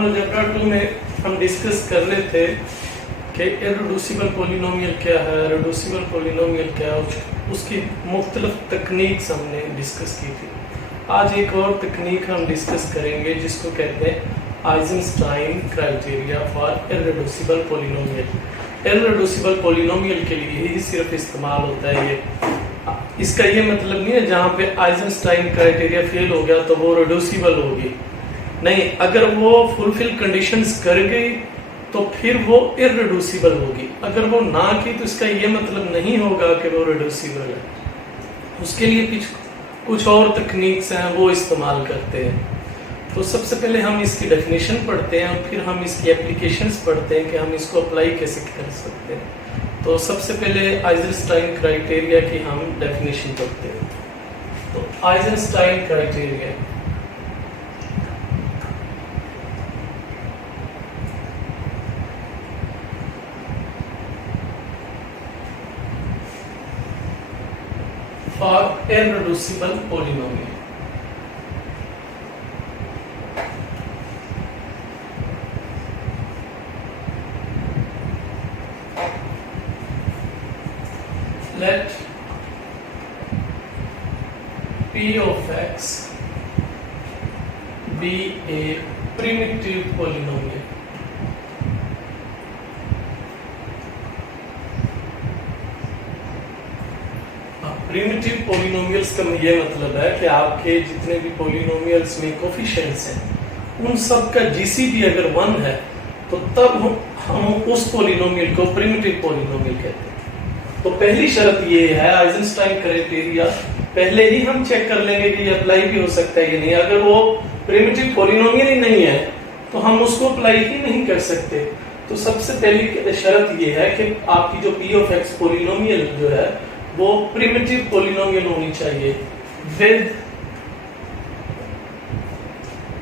हम अलजेब्रा 2 में हम डिस्कस कर रहे थे कि इररेड्यूसिबल पॉलिनोमियल क्या है, रिड्यूसिबल पॉलिनोमियल क्या है, उसकी मुख्तलिफ तकनीक्स हमने डिस्कस की थी। आज एक और तकनीक हम डिस्कस करेंगे जिसको कहते हैं आइजनस्टाइन क्राइटेरिया फॉर इररेड्यूसिबल पॉलिनोमियल। इररेड्यूसिबल पॉलिनोमियल के लिए ही सिर्फ इस्तेमाल होता है ये। इसका ये मतलब नहीं है जहाँ पे आइजनस्टाइन क्राइटेरिया फेल हो गया तो वो रिड्यूसिबल होगी, नहीं, अगर वो फुलफिल कंडीशंस कर गई तो फिर वो इररेड्यूसिबल होगी। अगर वो ना की तो इसका ये मतलब नहीं होगा कि वो रिड्यूसिबल है। उसके लिए कुछ और तकनीक्स हैं वो इस्तेमाल करते हैं। तो सबसे पहले हम इसकी डेफिनेशन पढ़ते हैं और फिर हम इसकी एप्लीकेशंस पढ़ते हैं कि हम इसको अप्लाई कैसे कर सकते हैं। तो सबसे पहले आइजनस्टाइन क्राइटेरिया की हम डेफिनेशन पढ़ते हैं। तो आइजनस्टाइन criteria for irreducible polynomial. Let P of x be a primitive polynomial. Primitive polynomials का ये मतलब है कि आपके जितने भी पॉलिनोमियल्स में कोफिशिएंट्स हैं उन सब का जीसीडी अगर 1 है तो तब हम उस पॉलिनोमियल को प्रिमिटिव पॉलिनोमियल कहते हैं। तो पहली शर्त ये है आइजनस्टाइन क्राइटेरिया, पहले ही हम चेक कर लेंगे कि ये अप्लाई भी हो सकता है या नहीं। अगर वो प्रिमिटिव पॉलिनोमियल ही नहीं है तो हम उसको अप्लाई ही नहीं कर सकते। तो सबसे पहली शर्त ये है कि आपकी जो पी ऑफ एक्स पॉलिनोमियल जो है वो प्रिमिटिव पॉलिनोमियल होनी चाहिए विद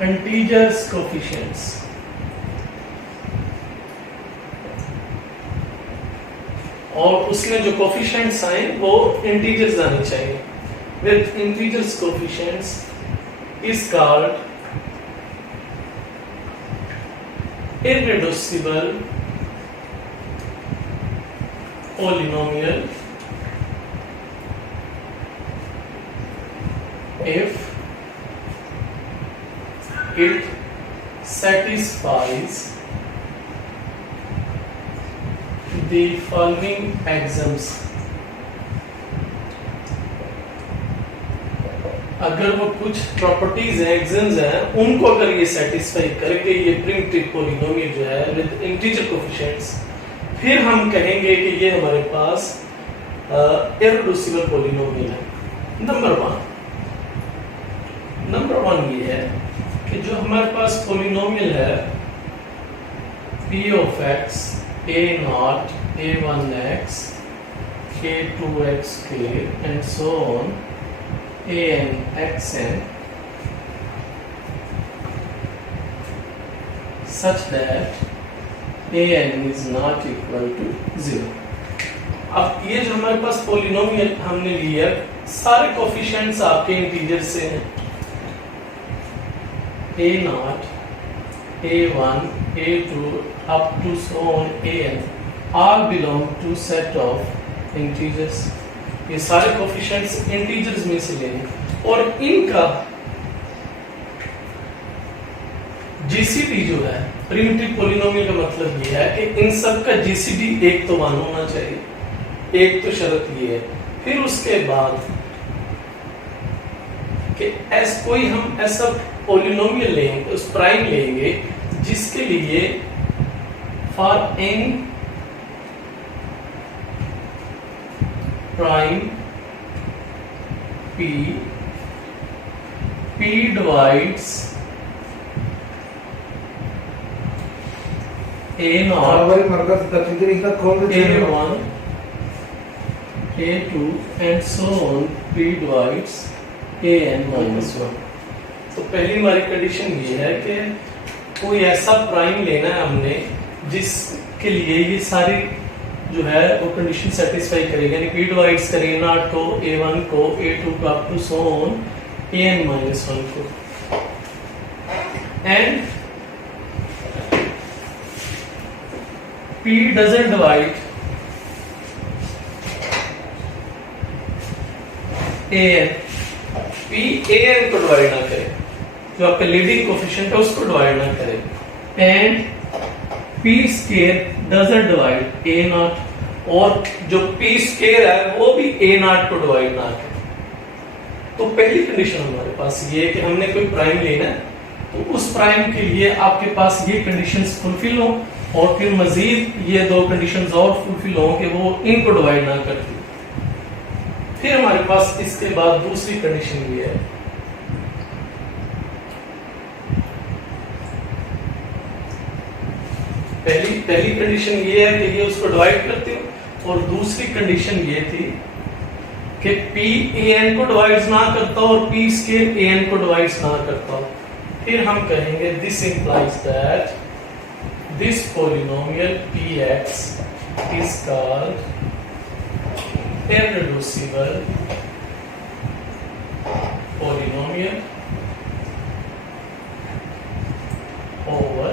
इंटीजर्स कोफिशिएंट्स। और उसमें जो कोफिशिएंट्स आए वो इंटीजर्स आने चाहिए। With integers coefficients is called irreducible polynomial if it satisfies the following axioms. अगर वो कुछ प्रॉपर्टीज हैं, एक्सियम्स हैं, उनको अगर ये सेटिस्फाई करके ये प्रिमिटिव पॉलिनोमियल जो है विद इंटीजर कोफिशिएंट्स, फिर हम कहेंगे कि ये हमारे पास इररेड्यूसिबल पॉलिनोमियल है। नंबर वन ये है कि जो हमारे पास पॉलिनोमियल है p of x a0 a1x a2xk and so on an xn such that an is not equal to 0। अब ये जो हमारे पास पॉलिनोमियल हमने लिया सारे कोफिशिएंट्स आपके इंटीजर से हैं। a0, a1, a2 up to so on an all belong to set of integers। ये सारे कोफिशिएंट्स इंटीजर्स में से लेने और इनका जीसीडी जो है प्रिमिटिव पॉलिनोमियल का मतलब ये है कि इन सब का जीसीडी एक तो 1 होना चाहिए, एक तो शर्त ये है। फिर उसके बाद कि कोई हम ऐसा पॉलिनोमियल लेंगे, उस प्राइम लेंगे जिसके लिए for any prime p divides a0 a1 a2 and so on p divides an minus 1। तो पहली हमारी कंडीशन ये है कि कोई ऐसा प्राइम लेना है हमने जिसके लिए ये सारी जो है वो कंडीशन सेटिस्फाई करेगा, यानी p डिवाइड्स करें a0 को a1 को a2 को up to so on an minus 1 को। And P doesn't divide an, P an को डिवाइड ना करे, जो आपका लीडिंग कोफिशिएंट है उसको डिवाइड ना करे, and P square doesn't divide A not, और जो P स्क्वायर है वो भी A नॉट को डिवाइड ना करे। तो पहली कंडीशन हमारे पास ये है कि हमने कोई प्राइम लेना है, तो उस प्राइम के लिए आपके पास ये कंडीशंस फुलफिल हो, और फिर मजीद ये दो कंडीशंस और फुलफिल हो कि वो इनको डिवाइड ना करती। फिर हमारे पास इसके बाद दूसरी कंडीशन ये है, पहली कंडीशन ये है कि ये उसको डिवाइड करती हो, और दूसरी कंडीशन ये थी कि P an को डिवाइड ना करता और P स्क्वायर an को डिवाइड ना करता। फिर हम कहेंगे this implies that this polynomial Px is called irreducible polynomial over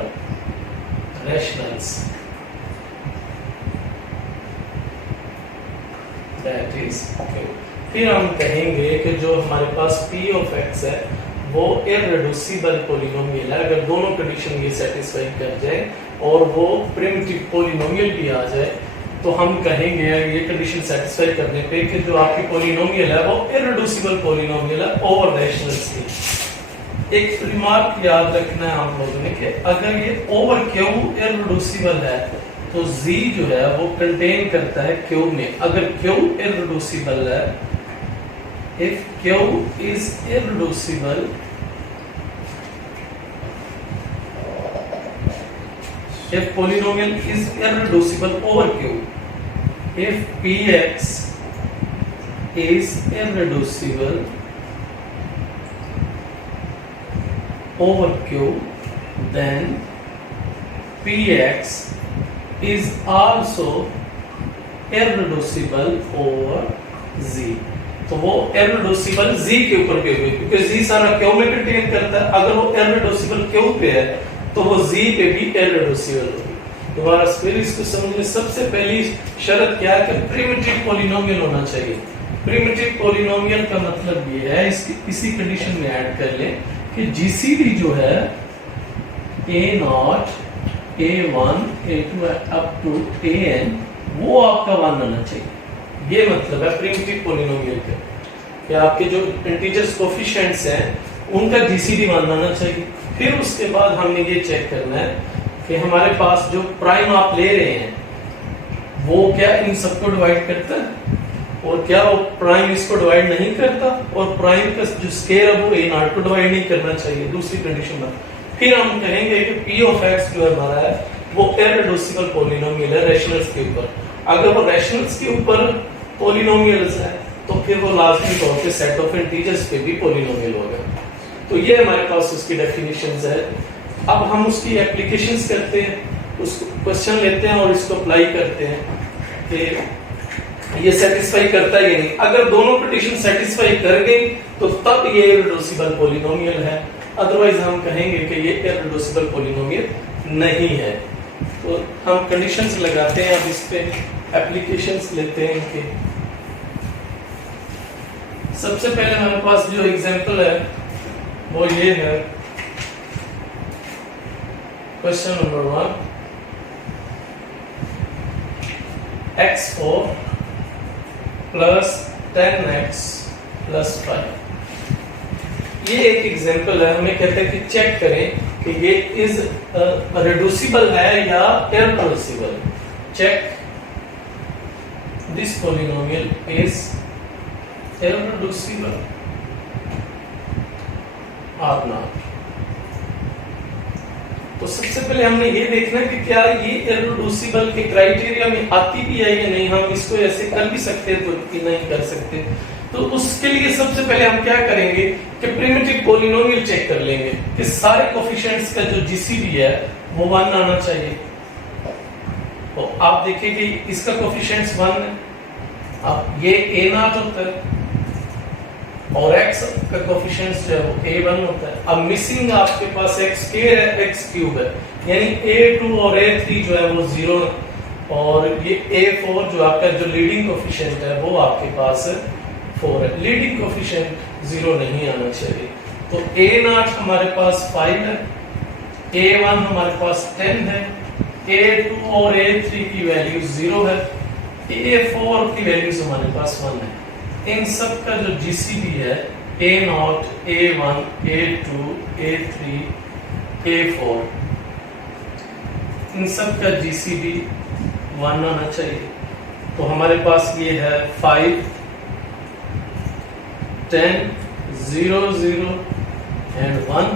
rationals, that is Q। फिर हम कहेंगे कि जो हमारे पास P of x है वो irreducible polynomial है अगर दोनों कंडीशन ये सेटिस्फाई कर जाए और वो प्रिमिटिव पोलिनोमियल भी आ जाए, तो हम कहेंगे ये कंडीशन सेटिस्फाई करने पे कि जो आपकी पोलिनोमियल है वो irreducible पोलिनोमियल है ओवर रैशनल्स की। एक रिमार्क याद रखना है आप लोगों ने कि अगर ये ओवर क्यू irreducible है तो z जो है वो कंटेन करता है q में। अगर q irreducible है, if q is irreducible, if polynomial is irreducible over q, if Px is irreducible over q, then Px is also irreducible over z। तो वो irreducible z के ऊपर भी होगी क्योंकि z सारा q में कंटेन करता है। अगर वो irreducible q पे है तो वो z पे भी irreducible होगी। दोबारा फिर इसको समझने सबसे पहली शर्त क्या है कि प्रिमिटिव पोलिनोमियल होना चाहिए। प्रिमिटिव पोलिनोमियल का मतलब ये है, इसी कंडीशन में ऐड कर लें कि जीसीडी जो है a0 a1 a2 up to an वो आपका 1 आना चाहिए। ये मतलब है प्रिमिटिव पोलिनोमियल का कि आपके जो इंटीजर्स कोफिशिएंट्स हैं उनका जीसीडी 1 आना चाहिए। फिर उसके बाद हमने ये चेक करना है कि हमारे पास जो प्राइम आप ले रहे हैं वो क्या इन सबको डिवाइड करता है, और क्या वो प्राइम इसको डिवाइड नहीं करता, और प्राइम का जो स्क्वायर है वो a0 को डिवाइड नहीं करना चाहिए। दूसरी कंडीशन में फिर हम कहेंगे कि p ऑफ x जो हमारा है वो irreducible पोलिनोमियल है रैशनल्स के ऊपर। अगर वो रैशनल्स के ऊपर पोलिनोमियल्स है तो फिर वो लाजमी तौर पे सेट ऑफ इंटीजर्स पे भी पोलिनोमियल होगा। तो ये हमारे पास उसकी डेफिनेशंस है। अब हम उसकी एप्लीकेशंस करते हैं, उसको क्वेश्चन लेते हैं और इसको अप्लाई करते हैं कि ये सेटिस्फाई करता है या नहीं। अगर दोनों कंडीशन सेटिस्फाई कर गई तो तब ये irreducible पोलिनोमियल है, अदरवाइज हम कहेंगे कि ये irreducible पोलिनोमियल नहीं है। तो हम कंडीशंस लगाते हैं, अब इस पे एप्लीकेशंस लेते हैं कि सबसे पहले हमारे पास जो एग्जांपल है वो ये है question number 1, x4 plus 10x plus 5। ये एक एग्जांपल है। हमें कहते हैं कि चेक करें कि ये इज रिड्यूसिबल है या irreducible. Check this polynomial is irreducible or not। तो सबसे पहले हमने ये देखना है कि क्या ये irreducible के क्राइटेरिया में आती भी है या नहीं। हम इसको ऐसे कर भी सकते हैं तो कि नहीं कर सकते। तो उसके लिए सबसे पहले हम क्या करेंगे कि प्रिमिटिव पोलिनोमियल चेक कर लेंगे कि सारे कोफिशिएंट्स का जो जीसीडी है वो 1 आना चाहिए। तो आप देखिए कि इसका कोफिशिएंट्स 1 है, अब ये a0 होता है और x का कोफिशिएंट्स जो है वो a1 होता है। अब मिसिंग आपके पास x स्क्वायर है, x क्यूब है, यानी a2 और a3 जो है वो 0 और ये A4 जो आपका जो लीडिंग कोफिशिएंट है वो आपके पास 4 है। लीडिंग कोफिशिएंट 0 नहीं आना चाहिए। तो A0 हमारे पास 5 है, A1 हमारे पास 10 है, A2 और A3 की वैल्यू 0 है, A4 की वैल्यूज हमारे पास 1 है। इन सब का जो GCD है A0, A1, A2, A3, A4, इन सब का GCD 1 आना चाहिए। तो हमारे पास ये है 5, 10, 0, 0 and 1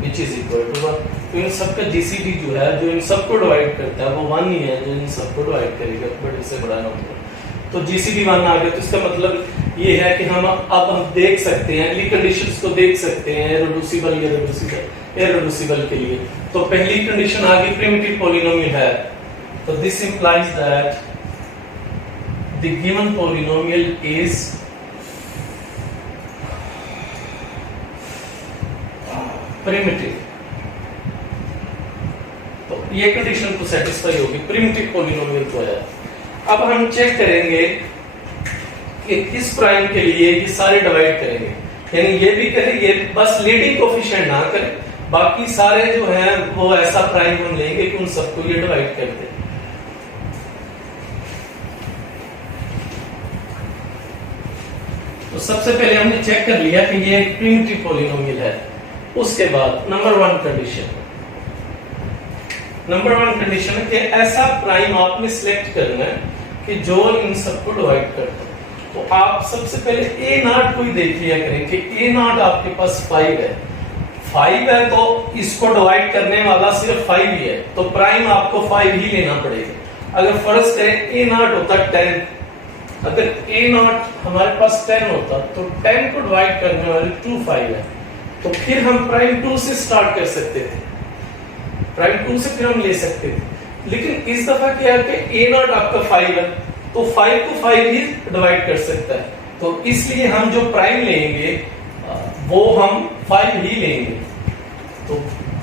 which is equal to 1। तो इन सब का GCD जो है, जो इन सबको डिवाइड करता है वो 1 ही है, जो इन सबको डिवाइड करेगा बड़े से बड़ा नंबर। तो GCD 1 आ गया। तो इसका मतलब ये है कि हम देख सकते हैं, अगली कंडीशंस को देख सकते हैं इररेडूसिबल या इररेडूसिबल के लिए। तो पहली कंडीशन आ गई प्रिमिटिव पॉलिनोमियल है, तो this implies that the given polynomial is primitive. तो ये कंडीशन तो सेटिस्फाई होगी, प्रिमिटिव पॉलिनोमियल तो है। अब हम चेक करेंगे कि किस प्राइम के लिए ये सारे डिवाइड करेंगे, यानी ये भी करें, ये बस लीडिंग कोफिशिएंट ना करें, बाकी सारे जो हैं वो ऐसा प्राइम हम लेंगे कि उन सबको ये डिवाइड कर दें। तो सबसे पहले हमने चेक कर लिया कि ये एक प्रिमिटिव पॉलिनोमियल है। उसके बाद नंबर 1 कंडीशन है कि ऐसा प्राइम आपने सिलेक्ट करना है कि जो इन सबको डिवाइड करता है। तो आप सबसे पहले A0 को ही देख लिया करें कि A0 आपके पास 5 है। 5 है तो इसको डिवाइड करने वाला सिर्फ 5 ही है, तो प्राइम आपको 5 ही लेना पड़ेगा। अगर फर्ज करें A0 होता 10, अगर A0 हमारे पास 10 होता तो 10 को डिवाइड करने वाले 2 5 है, तो फिर हम प्राइम 2 से स्टार्ट कर सकते थे, प्राइम 2 से फिर हम ले सकते थे। लेकिन इस दफा क्या है कि A0 आपका 5 है, तो 5 को 5 ही डिवाइड कर सकता है, तो इसलिए हम जो प्राइम लेंगे वो हम 5 ही लेंगे। तो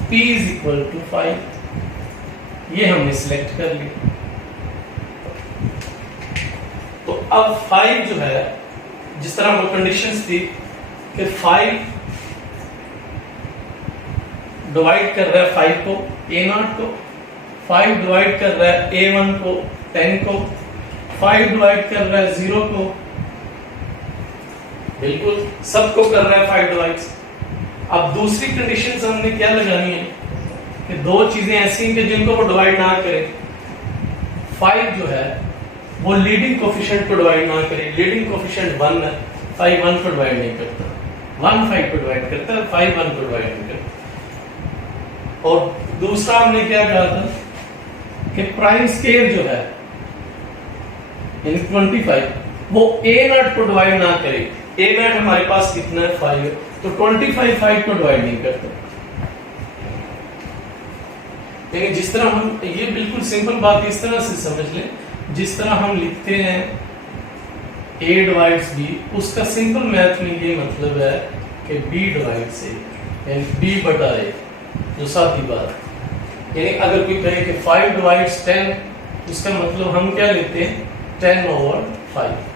P इज इक्वल टू 5, ये हमने सिलेक्ट कर लिया। तो अब 5 जो है, जिस तरह वो कंडीशंस थी कि 5 डिवाइड कर रहा है 5 को, A0 को, 5 डिवाइड कर रहा है A1 को, 10 को, 5 डिवाइड कर रहा है 0 को, बिल्कुल सबको कर रहा है 5 डिवाइड्स। अब दूसरी कंडीशन हमने क्या लगानी है कि दो चीजें ऐसी हैं कि जिनको वो डिवाइड ना करे। 5 जो है वो लीडिंग कोफिशिएंट को डिवाइड ना करे, लीडिंग कोफिशिएंट 1 है, 5 1 को डिवाइड नहीं करता, 1 5 को डिवाइड करता है, 5 1 को डिवाइड नहीं करता। और दूसरा हमने क्या कहा था कि प्राइम स्केयर जो है यानी 25 वो A0 को डिवाइड ना करे। A0 हमारे पास कितना है 5 है, तो 25 5 को डिवाइड नहीं करता। यानी जिस तरह हम, ये बिल्कुल सिंपल बात इस तरह से समझ लें, जिस तरह हम लिखते हैं A डिवाइड्स B, उसका सिंपल मैथ में ये मतलब है कि B डिवाइड्स A, यानी B बटा A, जो सादी बात। यानी अगर कोई कहे कि 5 डिवाइड्स 10, उसका मतलब हम क्या लेते हैं 10 ओवर 5।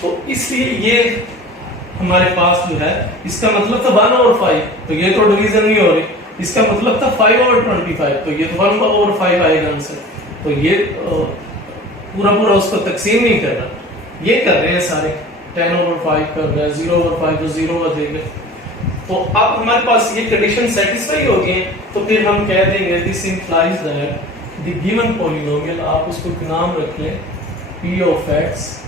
तो इसलिए ये हमारे पास जो है, इसका मतलब था 1 ओवर 5, तो ये तो डिवीजन नहीं हो रही। इसका मतलब था 5 ओवर 25, तो ये तो 1 ओवर 5 आएगा आंसर। तो ये पूरा पूरा उसको तकसीम नहीं कर रहा, ये कर रहे हैं सारे, 10 ओवर 5 कर रहे हैं, 0 ओवर 5 तो 0 आ जाएगा। तो अब हमारे पास ये कंडीशन सेटिस्फाई हो गई, तो फिर हम कह देंगे this implies that the given polynomial, आप उसको नाम रख लें P of x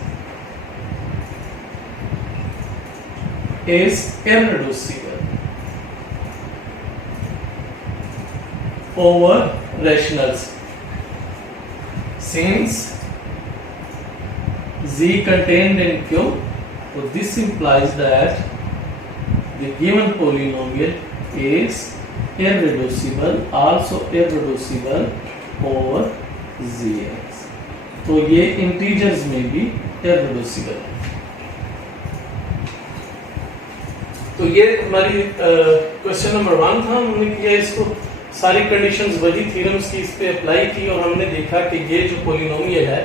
is irreducible over rationals since Z contained in Q. So this implies that the given polynomial is irreducible, also irreducible over ZX. तो ये integers में भी irreducible है। तो ये हमारी क्वेश्चन नंबर 1 था, हमने किया इसको सारी कंडीशंस वही थ्योरम्स की इस पे अप्लाई की और हमने देखा कि ये जो पॉलिनोमियल है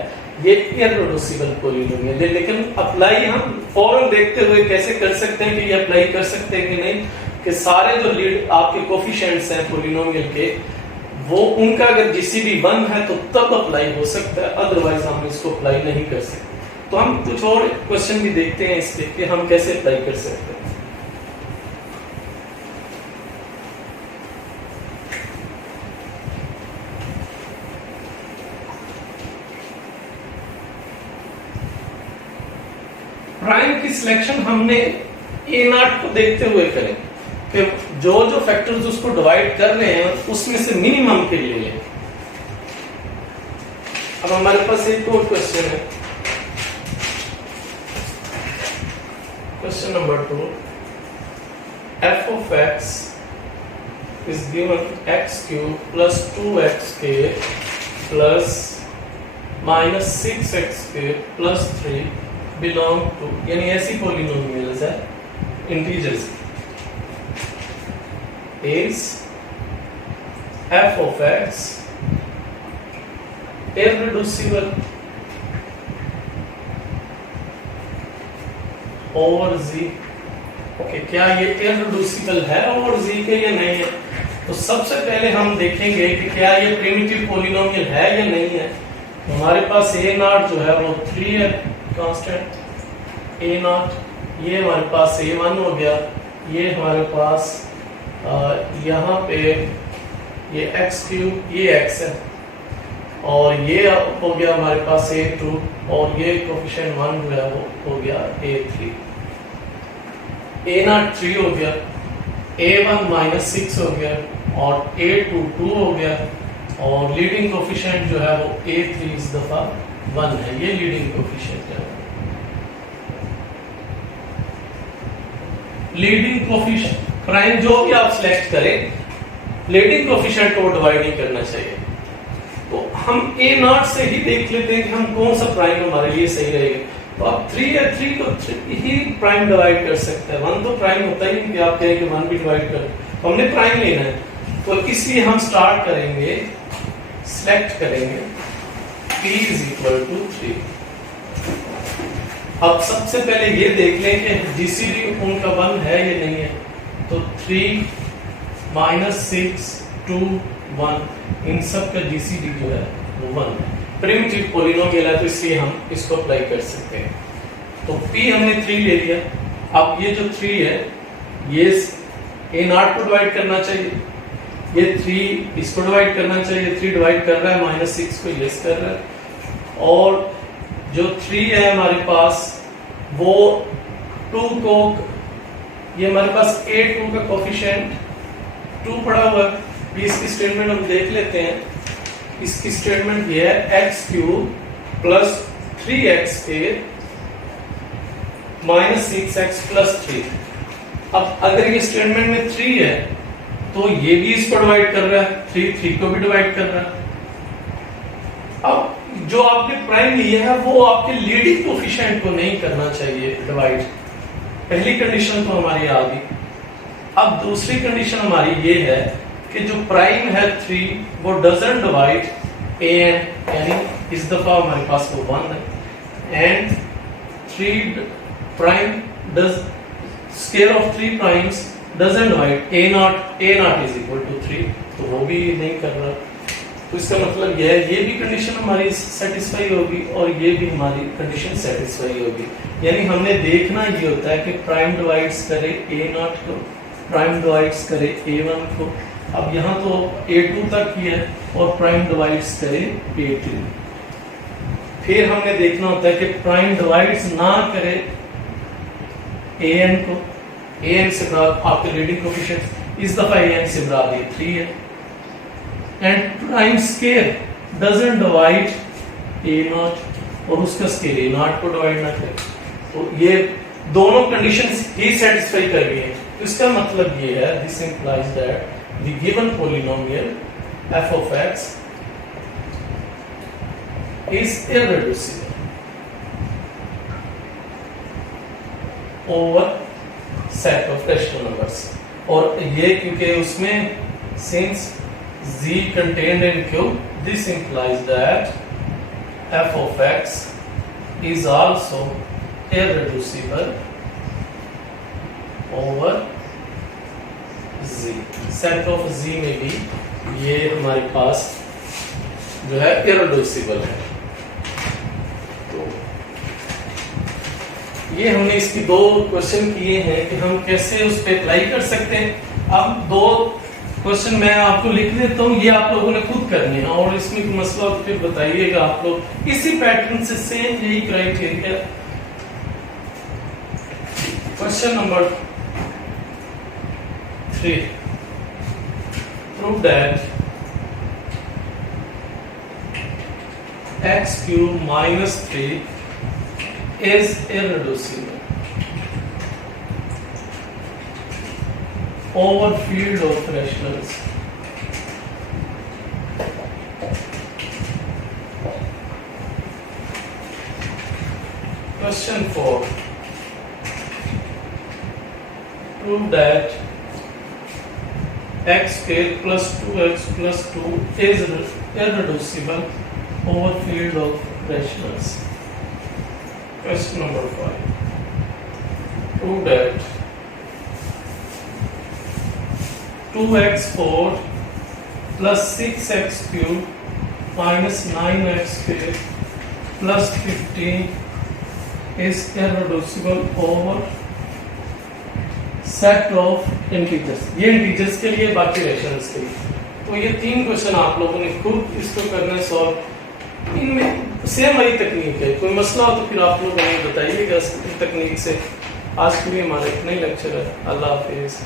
ये इररिड्यूसिबल पॉलिनोमियल है। लेकिन अप्लाई हम फौरन देखते हुए कैसे कर सकते हैं कि ये अप्लाई कर सकते हैं कि नहीं, कि सारे जो लीड आपके कोफिशिएंट्स हैं पॉलिनोमियल के, वो उनका अगर जीसीडी 1 है तो तब अप्लाई हो सकता है, अदरवाइज हम इसको अप्लाई नहीं कर सकते। तो हम कुछ और क्वेश्चन भी देखते हैं इस पे कि हम कैसे अप्लाई कर सकते हैं। प्राइम की सिलेक्शन हमने ए नॉट को देखते हुए करें कि जो जो फैक्टर्स उसको डिवाइड कर रहे हैं उसमें से मिनिमम के लिए लें। अब हमारे पास एक और क्वेश्चन है, question number 2, f of x is given x cube plus 2xk plus minus 6xk plus 3 belong to, यानी ऐसी पॉलिनोमियल्स है integers is f of x irreducible over z। Okay, क्या ये irreducible है over z के या नहीं है? तो सबसे पहले हम देखेंगे कि क्या ये प्रिमिटिव पॉलिनोमियल है या नहीं है। हमारे पास a नॉट जो है वो 3 है कांस्टेंट a नॉट, ये हमारे पास a1 हो गया, ये हमारे पास यहाँ पे ये x क्यूब, ये x है, और ये हो गया हमारे पास a2, और ये कोफिशिएंट 1 जो है वो हो गया a3, a नॉट 3 हो गया, a1 माइनस 6 हो गया, और a2 2 हो गया, और लीडिंग कोफिशिएंट जो है वो a3 इस दफा 1 है, ये लीडिंग कोफिशिएंट है। लीडिंग कोफिशिएंट प्राइम जो भी आप सिलेक्ट करें, लीडिंग कोफिशिएंट को डिवाइड नहीं करना चाहिए। तो हम a नॉट से ही देख लेते हैं कि हम कौन सा प्राइम हमारे लिए सही रहेगा। तो आप 3 या 3 को 3 ही प्राइम डिवाइड कर सकते हैं, 1 तो प्राइम होता ही नहीं कि आप कहें कि 1 भी डिवाइड कर, तो हमने प्राइम लेना है। तो इसलिए हम स्टार्ट करेंगे, सिलेक्ट करेंगे p इज इक्वल टू 3। अब सबसे पहले ये देख लें कि जीसीडी उनका 1 है या नहीं है। तो 3 माइनस 6 2 1 इन सब का जीसीडी जो है वो 1 है, प्रिमिटिव पॉलिनोमियल है, तो इसलिए हम इसको अप्लाई कर सकते हैं। तो p हमने 3 ले लिया। अब ये जो 3 है ये a नॉट को डिवाइड करना चाहिए, ये 3 इसको डिवाइड करना चाहिए, 3 डिवाइड कर रहा है, माइनस 6 को लेस कर रहा है, और जो 3 है हमारे पास वो 2 को, ये हमारे पास a2 का कोफिशिएंट 2 पड़ा हुआ है। इसकी स्टेटमेंट हम देख लेते हैं। इसकी स्टेटमेंट ये है x cube plus 3xk minus 6x plus 3। अब अगर ये स्टेटमेंट में 3 है तो ये भी इसको डिवाइड कर रहा है, 3 को भी डिवाइड कर रहा है। अब जो आपने प्राइम लिया है वो आपके लीडिंग कोफिशिएंट को नहीं करना चाहिए डिवाइड। पहली कंडीशन तो हमारी आ गई। अब दूसरी कंडीशन हमारी ये है कि जो प्राइम है 3 वो डजंट डिवाइड an, यानी इस दफा हमारे पास वो 1 है, and 3 prime does square of 3 primes doesn't divide a naught is equal to 3, तो वो भी नहीं कर रहा। तो इसका मतलब यह है, ये भी कंडीशन हमारी सेटिस्फाई होगी और ये भी हमारी कंडीशन सेटिस्फाई होगी। यानी हमने देखना ये होता है कि प्राइम डिवाइड्स करे a नॉट को, प्राइम डिवाइड्स करे a1 को। अब यहाँ तो a2 तक ही है, और प्राइम डिवाइड्स करे a2। फिर हमने देखना होता है कि प्राइम डिवाइड्स ना करे an को, an से बराबर आपके लीडिंग कोफिशिएंट, इस दफा an से बराबर ये 3 है, and prime square doesn't divide a not, और उसका स्केयर a नॉट को डिवाइड ना करे। तो ये दोनों कंडीशंस ही सेटिस्फाई कर गई हैं। तो इसका मतलब ये है, this implies that the given polynomial f of x is irreducible over set of rational numbers। और ये क्योंकि उसमें since Z contained in Q. This implies that f of x is also irreducible over Z. Set of Z में भी ये हमारे पास जो है irreducible है। तो ये हमने इसकी दो क्वेश्चन किए हैं कि हम कैसे उस पर अप्लाई कर सकते हैं। अब दो क्वेश्चन मैं आपको लिख देता हूँ, ये आप लोगों ने खुद करनी है और इसमें कोई मसला हो तो फिर बताइएगा आप लोग। इसी पैटर्न से सेम यही criteria. Question number 3, prove that x cube minus 3 is irreducible over field of rationals. Question 4. Prove that x square plus 2x plus 2 is irreducible over field of rationals. Question number 5. Prove that 2x4 plus 6x cube minus 9x square plus 15 is irreducible over set of integers. ये integers के लिए, बाकी rationals के लिए। तो ये 3 question आप लोगों ने खुद इसको करना है सॉल्व। इनमें सेम वही तकनीक है, कोई मसला हो तो फिर आप लोग हमें बताइएगा इस तकनीक से। आज के लिए हमारा इतना ही लेक्चर है। अल्लाह हाफिज।